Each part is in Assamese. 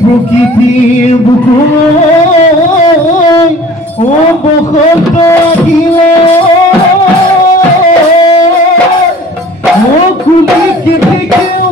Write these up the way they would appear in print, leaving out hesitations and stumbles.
প্রকৃতির বুকুই ও বসন্ত আহিলে ও কুলি কেটে কেউ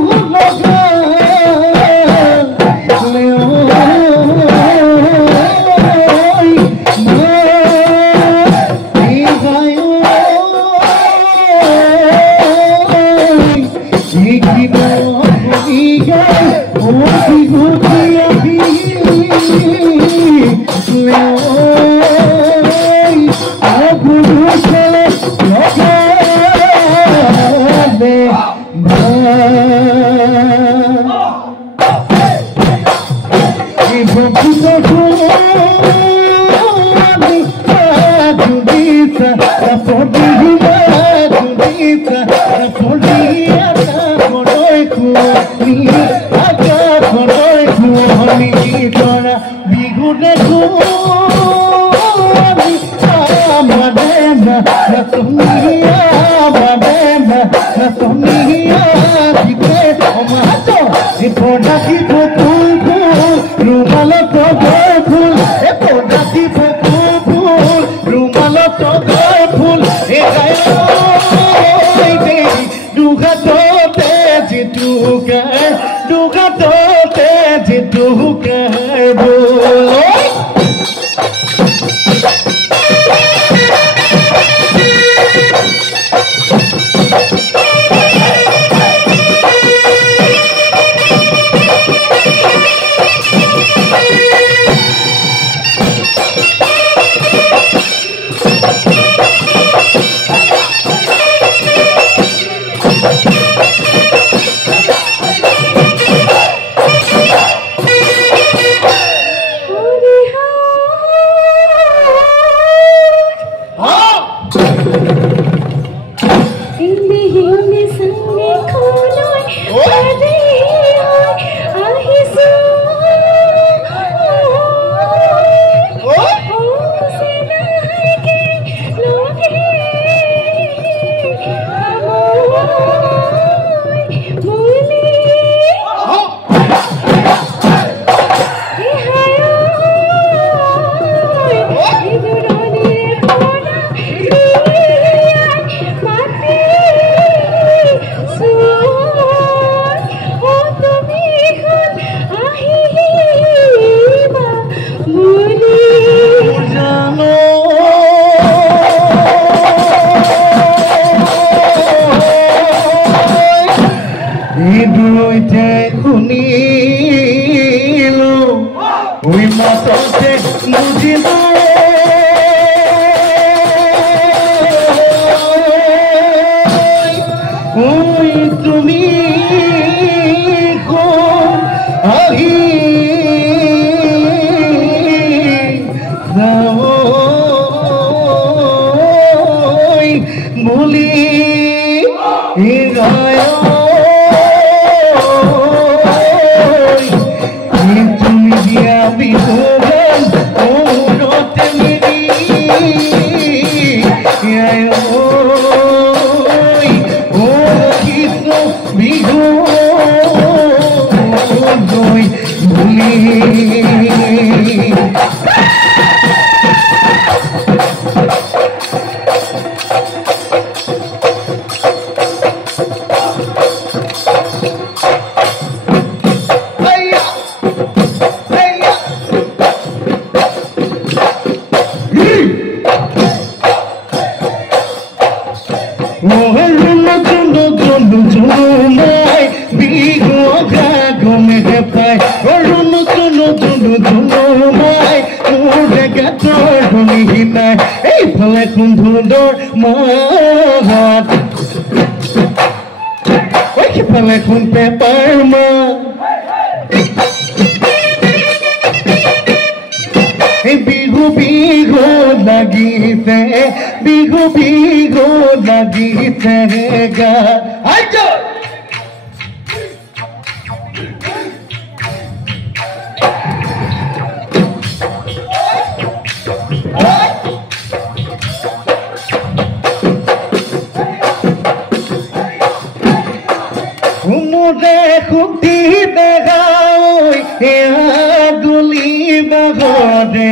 Oh, বগা গমে পায় অৰুণ কোনো দুনু মাই মোৰ গাতৰ শুনি নাই এইফালে কুন্ধুলৰ মাত ওইফালে কোন পেপাৰ মা বিহু বিহু লাগিছে বিহু বিহু লাগিছে গা মোৰে খুঁটি দেখাই দুলি বাগৰে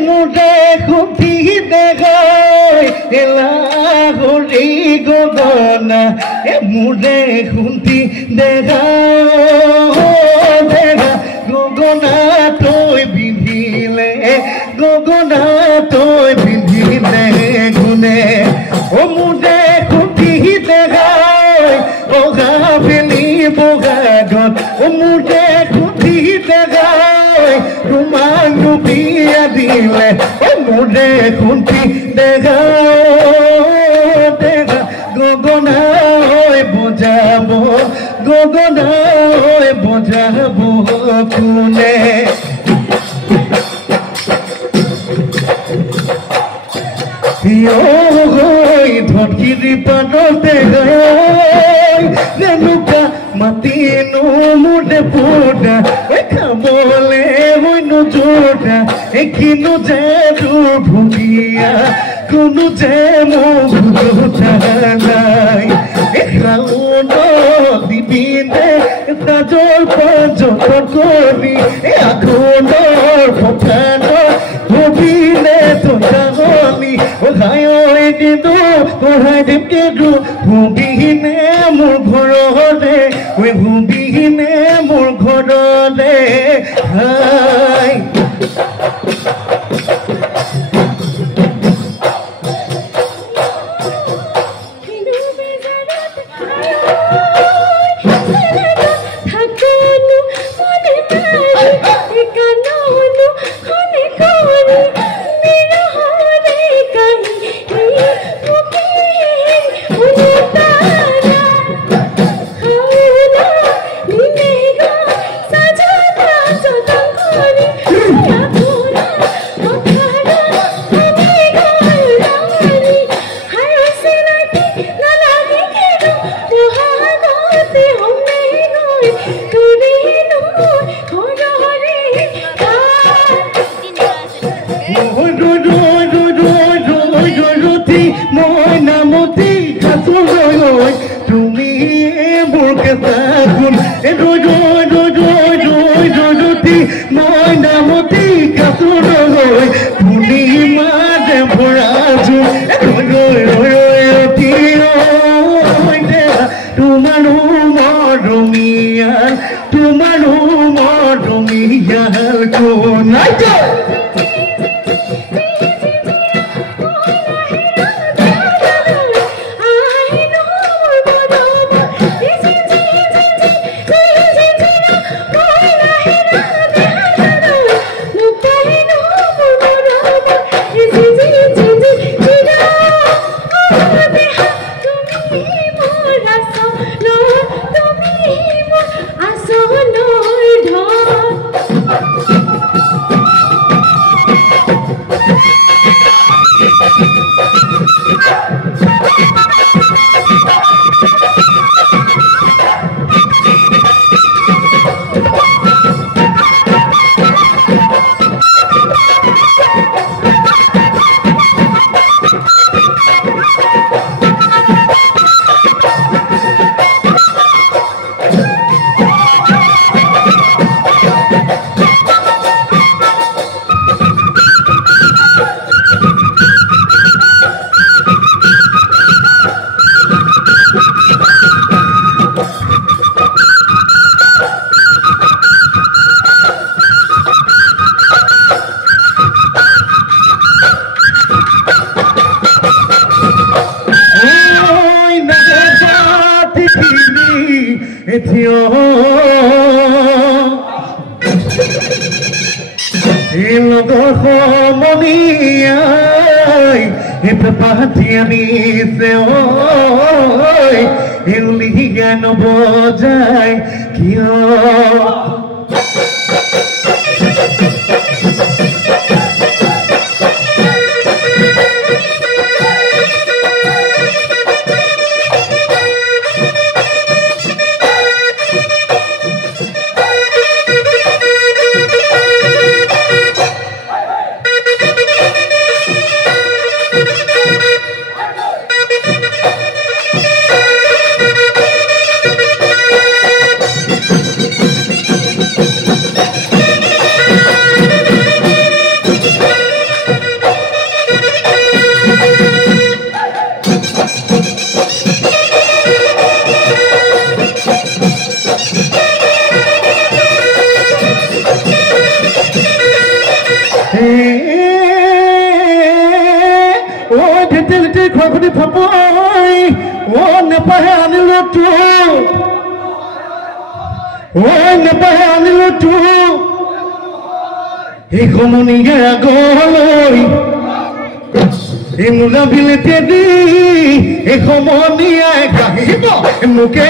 মোৰে খুঁটি দেখাই লাহৰি গগনা মোৰে খুঁটি দেখা গগনা তই পিন্ধিলে গগনা তই পিন্ধিলে গুণে মোৰে খুঁটি দেখাই বগা বেলি বগা গত মোৰে খুঁটি দেখাই তোমাক বিয়া দিলে মোৰে খুঁটি দেখা গগনা বজাব গগনা বজাব কোনে ধৰকিৰি পানতে যেনেকুৱা মাতিনো মোৰে পোটা খাবলে হয়নো জোটা কিনো যে তোৰ ভুগীয়া কোনো যে মোক বুজা নাই শাওন দিবিনে তাজৰ পাঁজৰ কৰি আঘোণৰ পথাৰত ভবিলে তোৰাগলি ঘাই দিনো পঢ়াই দিম কেদু ভুবিহীনে মোৰ ঘৰতে ভুবিহীনে মোৰ ঘৰতে হাই মই নামতি খাচো ৰৈ তুমি মোৰ কেঁচা গুণ ৰৈ মই নামতি খাচো ৰৈ ফুলি মাজে ভৰা তোমাৰো মৰমীয়াল কোন বিয়োগৰ সমনীয়াই পাতি আনিছে ঐ এউলিয়া নবজাই কিয় এই সমনীয়া গলৈ এই মোলা বিলেতে দি এই সমনীয়াই গাহিব মোকে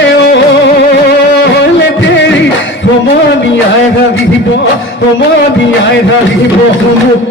লেতেৰি সমনীয়াই গাহিব সমনীয়াই গাহিব মোক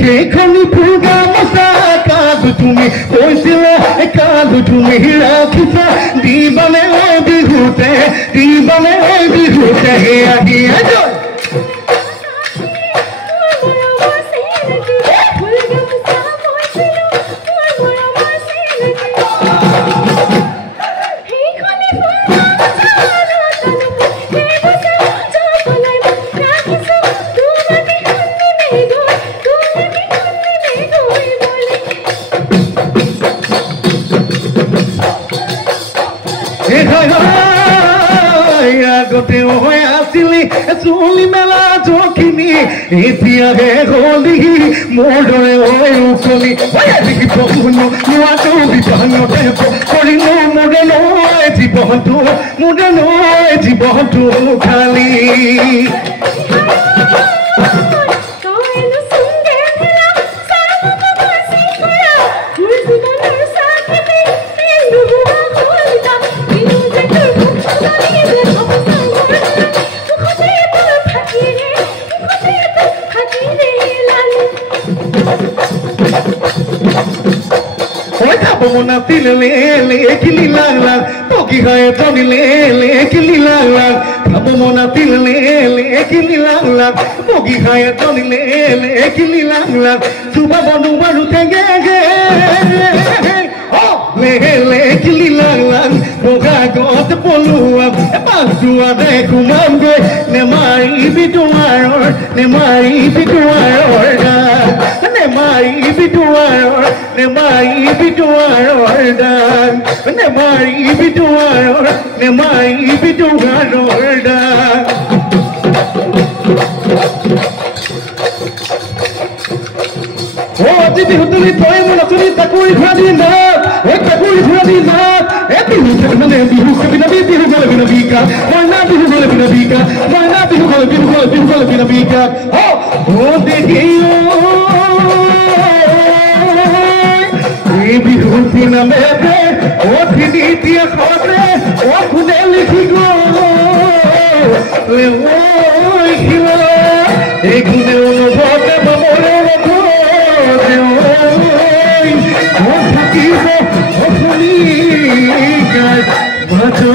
সেইখনি ফুগা মচা কাজু তুমি কৈছিলা কাজু তুমি ৰাখিছা দিবানে বিহুতে আহি আগতে হৈ আছিলি চুলি মেলা জখিনি এতিয়াহে হলি মোৰ দৰে হৈ উকলি দেখিব শুনো নোৱাৰো বিবাহতে কৰিলো মোৰে নয় জীৱনটো খালি Natil lele kililang toki hai toni lele kililang kamu natil lele kililang toki hai toni lele kililang suba bonu baru tenge oh lele kililang boga got poluam pasua de kumamge ne mai bituar ne mai bituar ne mai bituar ne mai bituar dan ne mai bituar dan oh didi huduli toy mona tuni takuri khadi na e takuri khadi na e bihu kana bihu kabina bihu gole bina bika mana bihu gole bina bika mana bihu gole bina bika oh degiyo bihu tina mete o thidi tia khore o khune likhi go le oi hilo e khune ono bote mamore go de oi o thaki go o khuni ga বাজো